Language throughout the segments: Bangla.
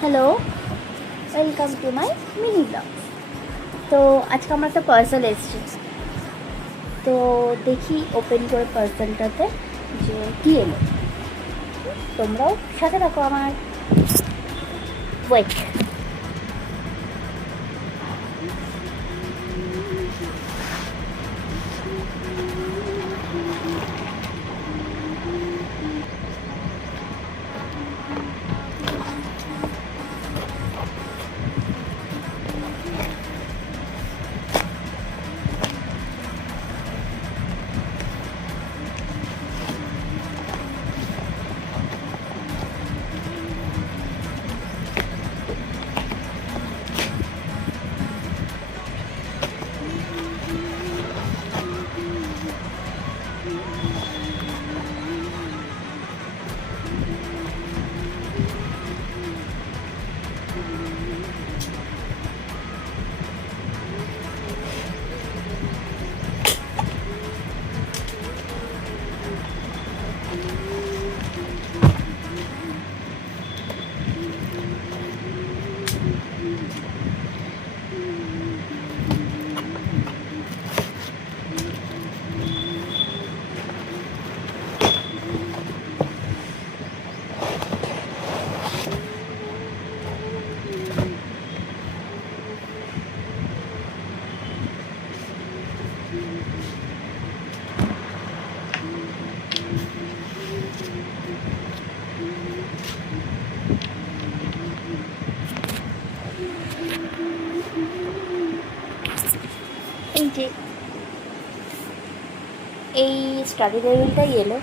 Hello, welcome to my mini blog. তো আজকে আমার একটা পার্সেল এসছে, তো দেখি ওপেন করে পার্সেলটাতে যে কী এলো। তোমরাও সাথে রাখো আমার। ওয়েট। এই যে এই স্টাডি টেবিলটাই এলো।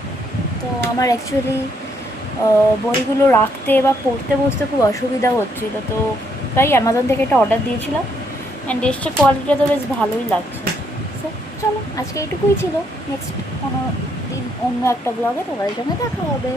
তো আমার অ্যাকচুয়ালি বইগুলো রাখতে বা পড়তে বসতে খুব অসুবিধা হচ্ছিলো, তো তাই অ্যামাজন থেকে একটা অর্ডার দিয়েছিলাম। অ্যান্ড এসছে, কোয়ালিটিটা তো বেশ ভালোই লাগছে। সো চলো, আজকে এইটুকুই ছিল। নেক্সট কোনো দিন অন্য একটা ব্লগে তোমাদের সঙ্গে দেখা হবে।